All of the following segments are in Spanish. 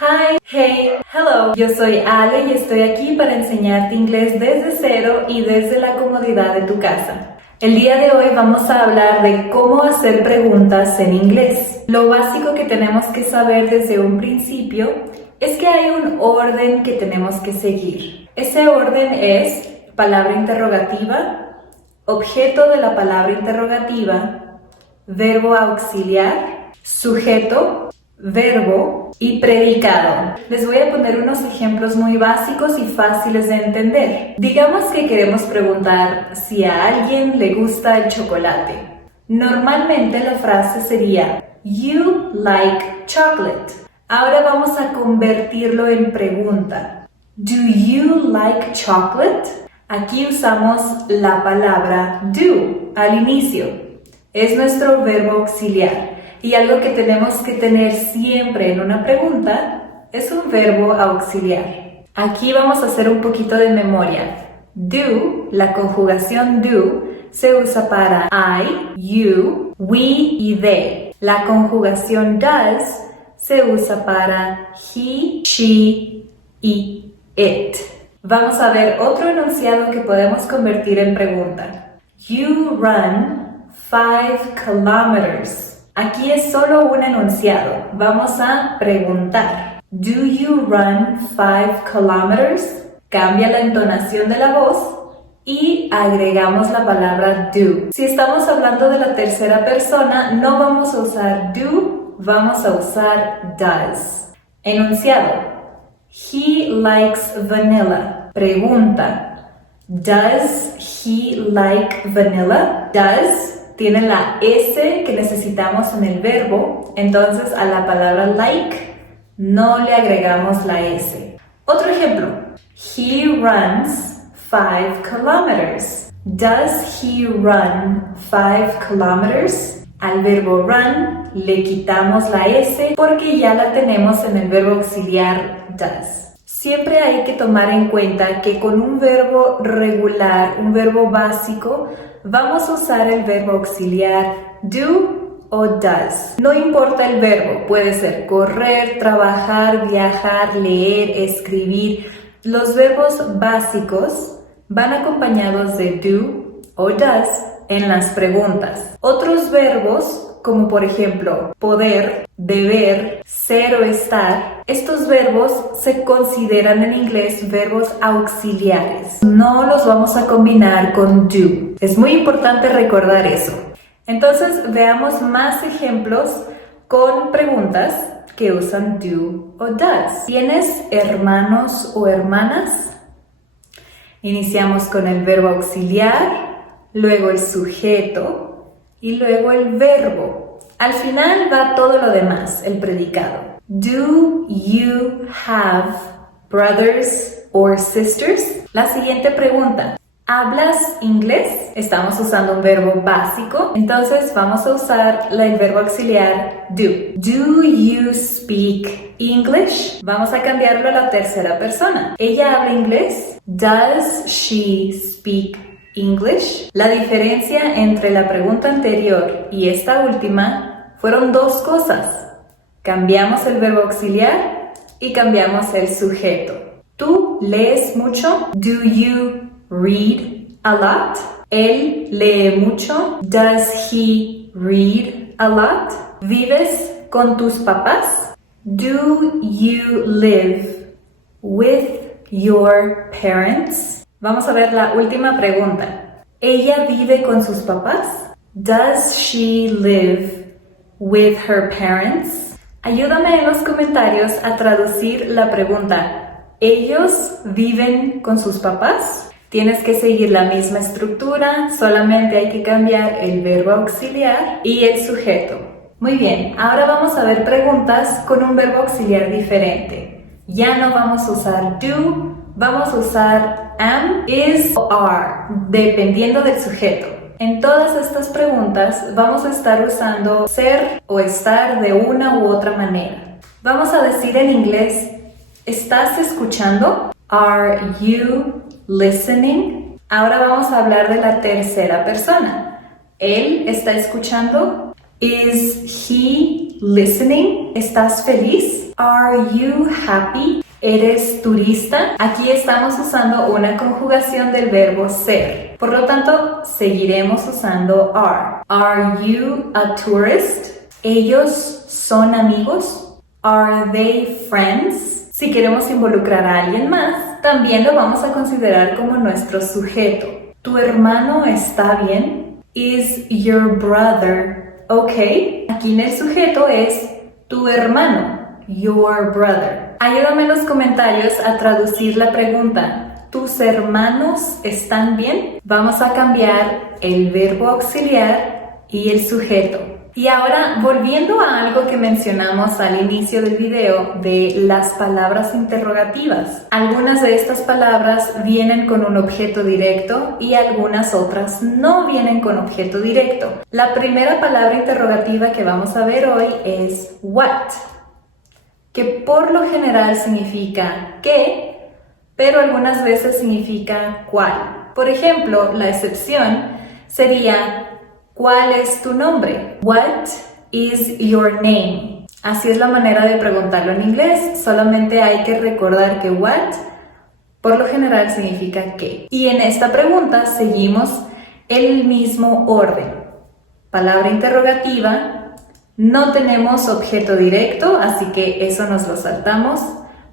Hi, hey, hello. Yo soy Ale y estoy aquí para enseñarte inglés desde cero y desde la comodidad de tu casa. El día de hoy vamos a hablar de cómo hacer preguntas en inglés. Lo básico que tenemos que saber desde un principio es que hay un orden que tenemos que seguir. Ese orden es palabra interrogativa, objeto de la palabra interrogativa, verbo auxiliar, sujeto, verbo y predicado. Les voy a poner unos ejemplos muy básicos y fáciles de entender. Digamos que queremos preguntar si a alguien le gusta el chocolate. Normalmente la frase sería You like chocolate. Ahora vamos a convertirlo en pregunta. Do you like chocolate? Aquí usamos la palabra do al inicio. Es nuestro verbo auxiliar. Y algo que tenemos que tener siempre en una pregunta es un verbo auxiliar. Aquí vamos a hacer un poquito de memoria. Do, la conjugación do, se usa para I, you, we y they. La conjugación does se usa para he, she y it. Vamos a ver otro enunciado que podemos convertir en pregunta. You run 5 kilometers. Aquí es solo un enunciado. Vamos a preguntar. Do you run 5 kilometers? Cambia la entonación de la voz y agregamos la palabra do. Si estamos hablando de la tercera persona, no vamos a usar do, vamos a usar does. Enunciado. He likes vanilla. Pregunta. Does he like vanilla? Does tiene la S que necesitamos en el verbo, entonces a la palabra like no le agregamos la S. Otro ejemplo. He runs 5 kilometers. Does he run 5 kilometers? Al verbo run le quitamos la S porque ya la tenemos en el verbo auxiliar does. Siempre hay que tomar en cuenta que con un verbo regular, un verbo básico, vamos a usar el verbo auxiliar do o does. No importa el verbo, puede ser correr, trabajar, viajar, leer, escribir. Los verbos básicos van acompañados de do o does en las preguntas. Otros verbos, como por ejemplo poder, beber, ser o estar, estos verbos se consideran en inglés verbos auxiliares. No los vamos a combinar con do. Es muy importante recordar eso. Entonces veamos más ejemplos con preguntas que usan do o does. ¿Tienes hermanos o hermanas? Iniciamos con el verbo auxiliar, luego el sujeto y luego el verbo. Al final va todo lo demás, el predicado. Do you have brothers or sisters? La siguiente pregunta. ¿Hablas inglés? Estamos usando un verbo básico, entonces vamos a usar el verbo auxiliar do. Do you speak English? Vamos a cambiarlo a la tercera persona. ¿Ella habla inglés? Does she speak English? La diferencia entre la pregunta anterior y esta última fueron dos cosas. Cambiamos el verbo auxiliar y cambiamos el sujeto. ¿Tú lees mucho? Do you read a lot? ¿Él lee mucho? Does he read a lot? ¿Vives con tus papás? Do you live with your parents? Vamos a ver la última pregunta. ¿Ella vive con sus papás? Does she live with her parents? Ayúdame en los comentarios a traducir la pregunta. ¿Ellos viven con sus papás? Tienes que seguir la misma estructura, solamente hay que cambiar el verbo auxiliar y el sujeto. Muy bien, ahora vamos a ver preguntas con un verbo auxiliar diferente. Ya no vamos a usar do, vamos a usar am, is o are, dependiendo del sujeto. En todas estas preguntas vamos a estar usando ser o estar de una u otra manera. Vamos a decir en inglés, ¿estás escuchando? Are you listening? Ahora vamos a hablar de la tercera persona. ¿Él está escuchando? Is he listening? ¿Estás feliz? Are you happy? ¿Eres turista? Aquí estamos usando una conjugación del verbo ser. Por lo tanto, seguiremos usando are. Are you a tourist? ¿Ellos son amigos? Are they friends? Si queremos involucrar a alguien más, también lo vamos a considerar como nuestro sujeto. ¿Tu hermano está bien? Is your brother okay? Aquí en el sujeto es tu hermano, your brother. Ayúdame en los comentarios a traducir la pregunta. ¿Tus hermanos están bien? Vamos a cambiar el verbo auxiliar y el sujeto. Y ahora, volviendo a algo que mencionamos al inicio del video de las palabras interrogativas. Algunas de estas palabras vienen con un objeto directo y algunas otras no vienen con objeto directo. La primera palabra interrogativa que vamos a ver hoy es what, que por lo general significa qué, pero algunas veces significa cuál. Por ejemplo, la excepción sería ¿cuál es tu nombre? What is your name? Así es la manera de preguntarlo en inglés, solamente hay que recordar que what por lo general significa qué. Y en esta pregunta seguimos el mismo orden. Palabra interrogativa, no tenemos objeto directo, así que eso nos lo saltamos,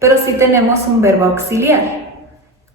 pero sí tenemos un verbo auxiliar.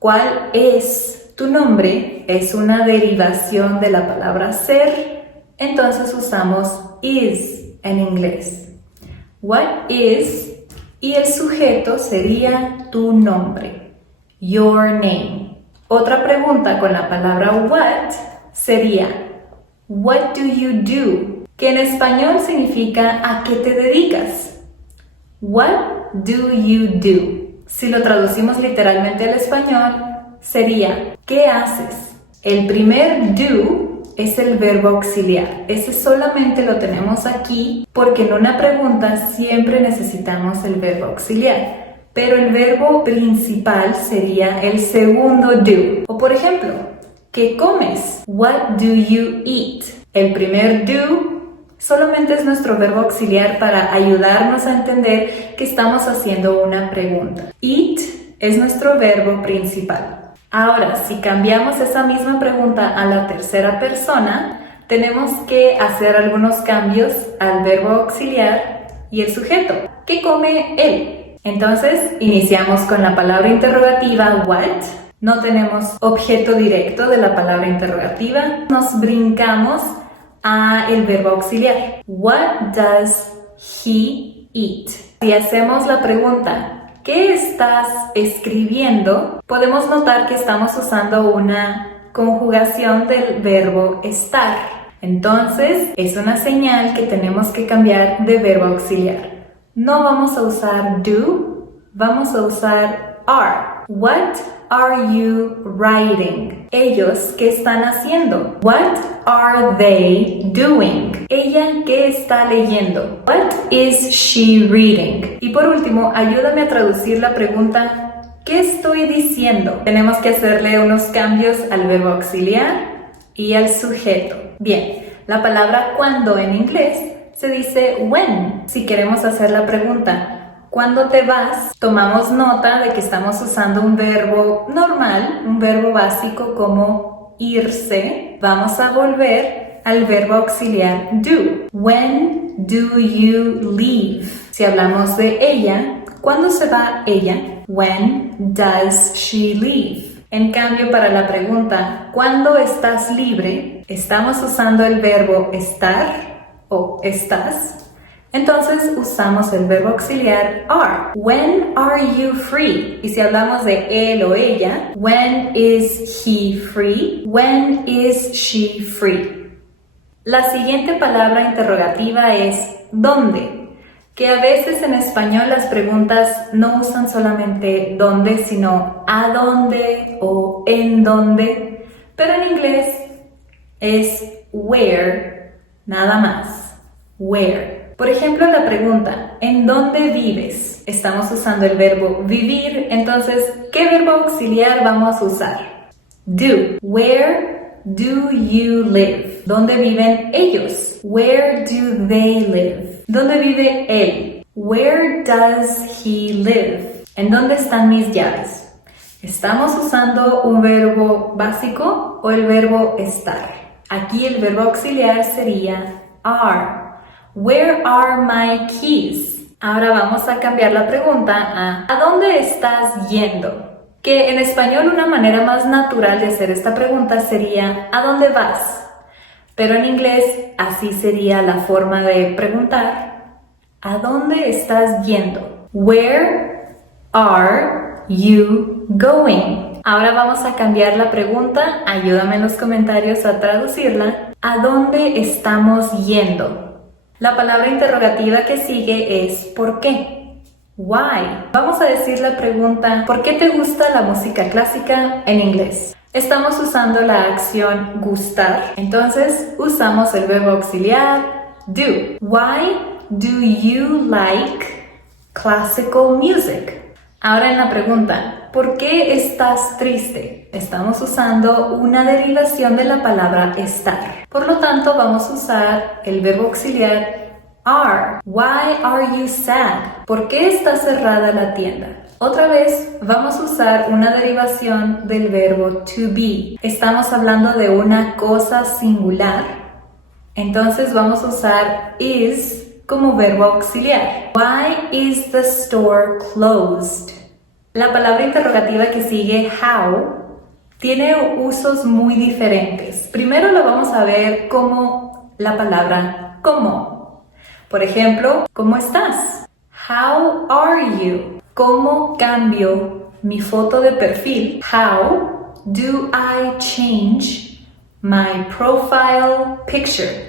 ¿Cuál es tu nombre? Es una derivación de la palabra ser, entonces usamos is en inglés. What is, y el sujeto sería tu nombre, your name. Otra pregunta con la palabra what sería what do you do, que en español significa ¿a qué te dedicas? What do you do? Si lo traducimos literalmente al español, sería ¿qué haces? El primer do es el verbo auxiliar. Ese solamente lo tenemos aquí porque en una pregunta siempre necesitamos el verbo auxiliar. Pero el verbo principal sería el segundo do. O por ejemplo, ¿qué comes? What do you eat? El primer do solamente es nuestro verbo auxiliar para ayudarnos a entender que estamos haciendo una pregunta. Eat es nuestro verbo principal. Ahora, si cambiamos esa misma pregunta a la tercera persona, tenemos que hacer algunos cambios al verbo auxiliar y el sujeto. ¿Qué come él? Entonces, iniciamos con la palabra interrogativa what. No tenemos objeto directo de la palabra interrogativa. Nos brincamos a el verbo auxiliar. What does he eat? Si hacemos la pregunta ¿qué estás escribiendo? Podemos notar que estamos usando una conjugación del verbo estar. Entonces, es una señal que tenemos que cambiar de verbo auxiliar. No vamos a usar do, vamos a usar are. What are you writing? Ellos, ¿qué están haciendo? What are they doing? Ella, ¿qué está leyendo? What is she reading? Y por último, ayúdame a traducir la pregunta ¿qué estoy diciendo? Tenemos que hacerle unos cambios al verbo auxiliar y al sujeto. Bien, la palabra cuando en inglés se dice when. Si queremos hacer la pregunta ¿cuándo te vas? Tomamos nota de que estamos usando un verbo normal, un verbo básico como irse. Vamos a volver al verbo auxiliar do. When do you leave? Si hablamos de ella, ¿cuándo se va ella? When does she leave? En cambio, para la pregunta ¿cuándo estás libre? Estamos usando el verbo estar o estás. Entonces usamos el verbo auxiliar are. When are you free? Y si hablamos de él o ella, when is he free? When is she free? La siguiente palabra interrogativa es ¿dónde? Que a veces en español las preguntas no usan solamente dónde, sino a dónde o en dónde. Pero en inglés es where, nada más. Where. Por ejemplo, la pregunta, ¿en dónde vives? Estamos usando el verbo vivir, entonces, ¿qué verbo auxiliar vamos a usar? Do. Where do you live? ¿Dónde viven ellos? Where do they live? ¿Dónde vive él? Where does he live? ¿En dónde están mis llaves? ¿Estamos usando un verbo básico o el verbo estar? Aquí el verbo auxiliar sería are. Where are my keys? Ahora vamos a cambiar la pregunta a dónde estás yendo? Que en español una manera más natural de hacer esta pregunta sería ¿a dónde vas? Pero en inglés así sería la forma de preguntar ¿a dónde estás yendo? Where are you going? Ahora vamos a cambiar la pregunta, ayúdame en los comentarios a traducirla. ¿A dónde estamos yendo? La palabra interrogativa que sigue es ¿por qué? Why. Vamos a decir la pregunta ¿por qué te gusta la música clásica en inglés? Estamos usando la acción gustar, entonces usamos el verbo auxiliar do. Why do you like classical music? Ahora en la pregunta ¿por qué estás triste? Estamos usando una derivación de la palabra estar. Por lo tanto, vamos a usar el verbo auxiliar are. Why are you sad? ¿Por qué está cerrada la tienda? Otra vez, vamos a usar una derivación del verbo to be. Estamos hablando de una cosa singular. Entonces, vamos a usar is como verbo auxiliar. Why is the store closed? La palabra interrogativa que sigue, how, tiene usos muy diferentes. Primero lo vamos a ver como la palabra ¿cómo? Por ejemplo, ¿cómo estás? How are you? ¿Cómo cambio mi foto de perfil? How do I change my profile picture?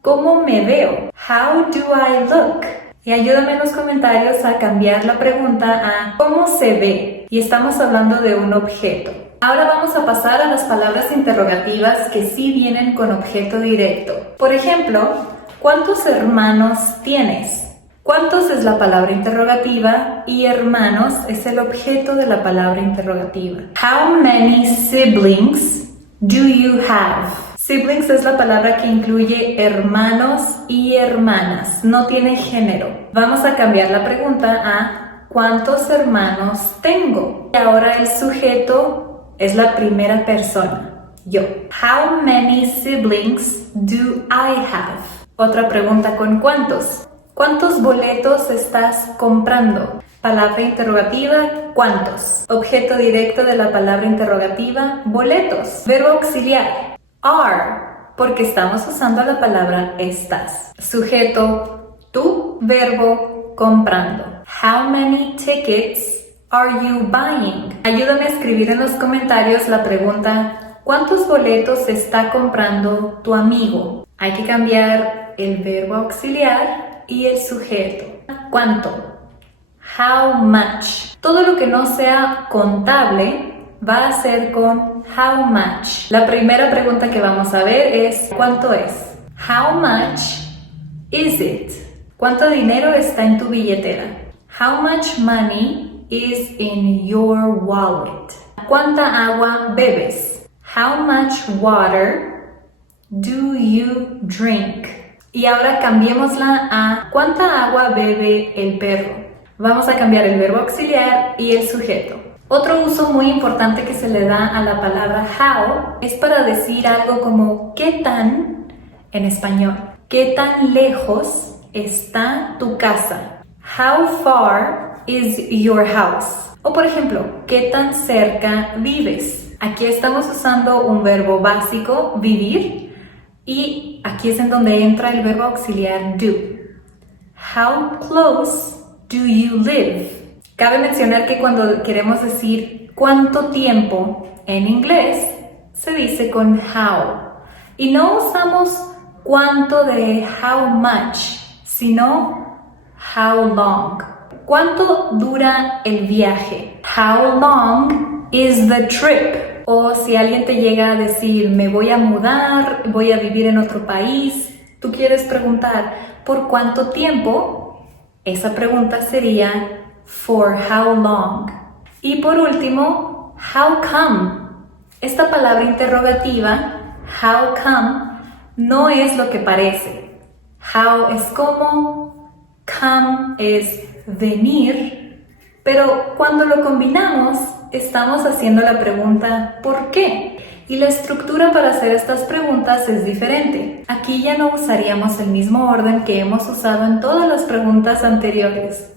¿Cómo me veo? How do I look? Y ayúdame en los comentarios a cambiar la pregunta a ¿cómo se ve? Y estamos hablando de un objeto. Ahora vamos a pasar a las palabras interrogativas que sí vienen con objeto directo. Por ejemplo, ¿cuántos hermanos tienes? ¿Cuántos es la palabra interrogativa y hermanos es el objeto de la palabra interrogativa? How many siblings do you have? Siblings es la palabra que incluye hermanos y hermanas, no tiene género. Vamos a cambiar la pregunta a ¿cuántos hermanos tengo? Y ahora el sujeto es la primera persona, yo. How many siblings do I have? Otra pregunta con ¿cuántos? ¿Cuántos boletos estás comprando? Palabra interrogativa, ¿cuántos? Objeto directo de la palabra interrogativa, boletos. Verbo auxiliar, are, porque estamos usando la palabra estás. Sujeto, tú, verbo, comprando. How many tickets are you buying? Ayúdame a escribir en los comentarios la pregunta ¿cuántos boletos está comprando tu amigo? Hay que cambiar el verbo auxiliar y el sujeto. ¿Cuánto? How much. Todo lo que no sea contable va a ser con how much. La primera pregunta que vamos a ver es ¿cuánto es? How much is it? ¿Cuánto dinero está en tu billetera? How much money is in your wallet? ¿Cuánta agua bebes? How much water do you drink? Y ahora cambiémosla a ¿cuánta agua bebe el perro? Vamos a cambiar el verbo auxiliar y el sujeto. Otro uso muy importante que se le da a la palabra how es para decir algo como ¿qué tan? En español. ¿Qué tan lejos está tu casa? How far is your house? O por ejemplo, ¿qué tan cerca vives? Aquí estamos usando un verbo básico, vivir, y aquí es en donde entra el verbo auxiliar do. How close do you live? Cabe mencionar que cuando queremos decir cuánto tiempo en inglés, se dice con how. Y no usamos cuánto de how much, sino how long. ¿Cuánto dura el viaje? How long is the trip? O si alguien te llega a decir, me voy a mudar, voy a vivir en otro país, tú quieres preguntar, ¿por cuánto tiempo? Esa pregunta sería, for how long. Y por último, how come. Esta palabra interrogativa, how come, no es lo que parece. How es cómo, come es venir, pero cuando lo combinamos estamos haciendo la pregunta ¿por qué? Y la estructura para hacer estas preguntas es diferente. Aquí ya no usaríamos el mismo orden que hemos usado en todas las preguntas anteriores.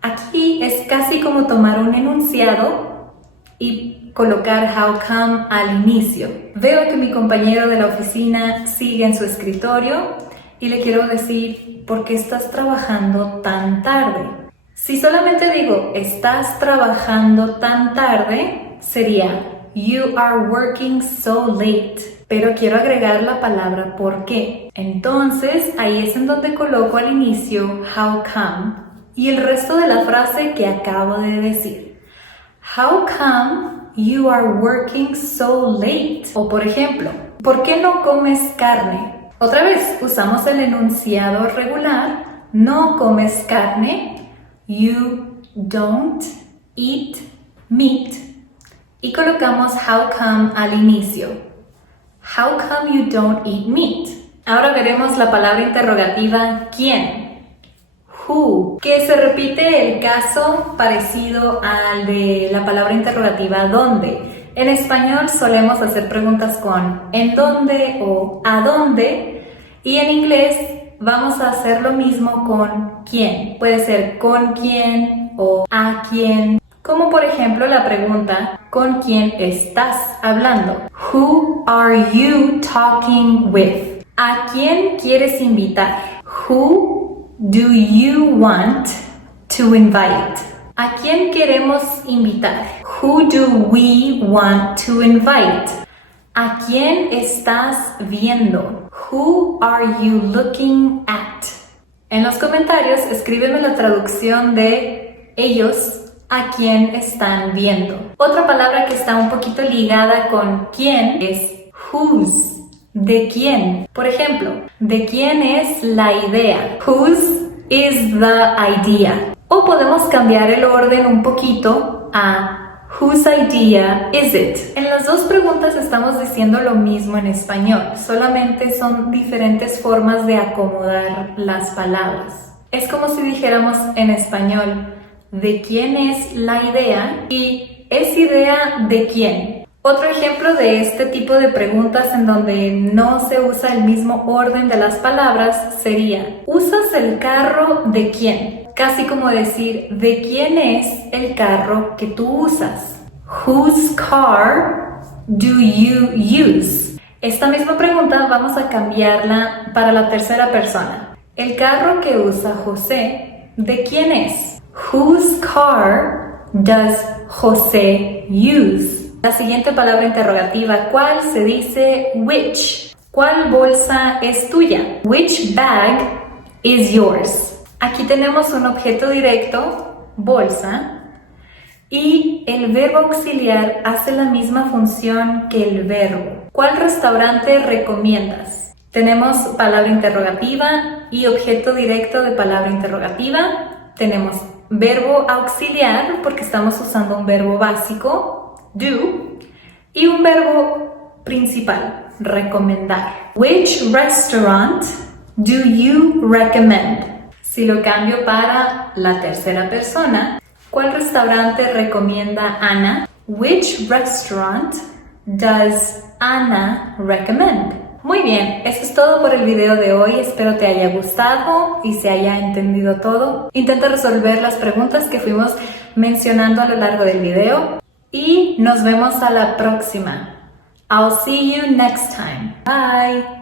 Aquí es casi como tomar un enunciado y colocar how come al inicio. Veo que mi compañero de la oficina sigue en su escritorio y le quiero decir, ¿por qué estás trabajando tan tarde? Si solamente digo, estás trabajando tan tarde, sería you are working so late. Pero quiero agregar la palabra ¿por qué? Entonces, ahí es en donde coloco al inicio how come y el resto de la frase que acabo de decir. How come you are working so late? O por ejemplo, ¿por qué no comes carne? Otra vez, usamos el enunciado regular, no comes carne, you don't eat meat, y colocamos how come al inicio. How come you don't eat meat? Ahora veremos la palabra interrogativa ¿quién? Who, que se repite el caso parecido al de la palabra interrogativa ¿dónde? En español solemos hacer preguntas con ¿en dónde? O ¿a dónde? Y en inglés vamos a hacer lo mismo con ¿quién? Puede ser con quién o a quién. Como por ejemplo la pregunta ¿con quién estás hablando? Who are you talking with? ¿A quién quieres invitar? Who do you want to invite? ¿A quién queremos invitar? Who do we want to invite? ¿A quién estás viendo? Who are you looking at? En los comentarios escríbeme la traducción de ellos a quién están viendo. Otra palabra que está un poquito ligada con quién es whose, de quién. Por ejemplo, ¿de quién es la idea? Whose is the idea? O podemos cambiar el orden un poquito a whose idea is it? En las dos preguntas estamos diciendo lo mismo en español, solamente son diferentes formas de acomodar las palabras. Es como si dijéramos en español, ¿de quién es la idea? Y ¿es idea de quién? Otro ejemplo de este tipo de preguntas en donde no se usa el mismo orden de las palabras sería ¿usas el carro de quién? Casi como decir ¿de quién es el carro que tú usas? Whose car do you use? Esta misma pregunta vamos a cambiarla para la tercera persona. El carro que usa José, ¿de quién es? Whose car does José use? La siguiente palabra interrogativa, ¿cuál? Se dice which. ¿Cuál bolsa es tuya? Which bag is yours? Aquí tenemos un objeto directo, bolsa, y el verbo auxiliar hace la misma función que el verbo. ¿Cuál restaurante recomiendas? Tenemos palabra interrogativa y objeto directo de palabra interrogativa. Tenemos verbo auxiliar, porque estamos usando un verbo básico, do, y un verbo principal, recomendar. Which restaurant do you recommend? Si lo cambio para la tercera persona, ¿cuál restaurante recomienda Ana? Which restaurant does Anna recommend? Muy bien, eso es todo por el video de hoy. Espero te haya gustado y se haya entendido todo. Intenta resolver las preguntas que fuimos mencionando a lo largo del video y nos vemos a la próxima. I'll see you next time. Bye!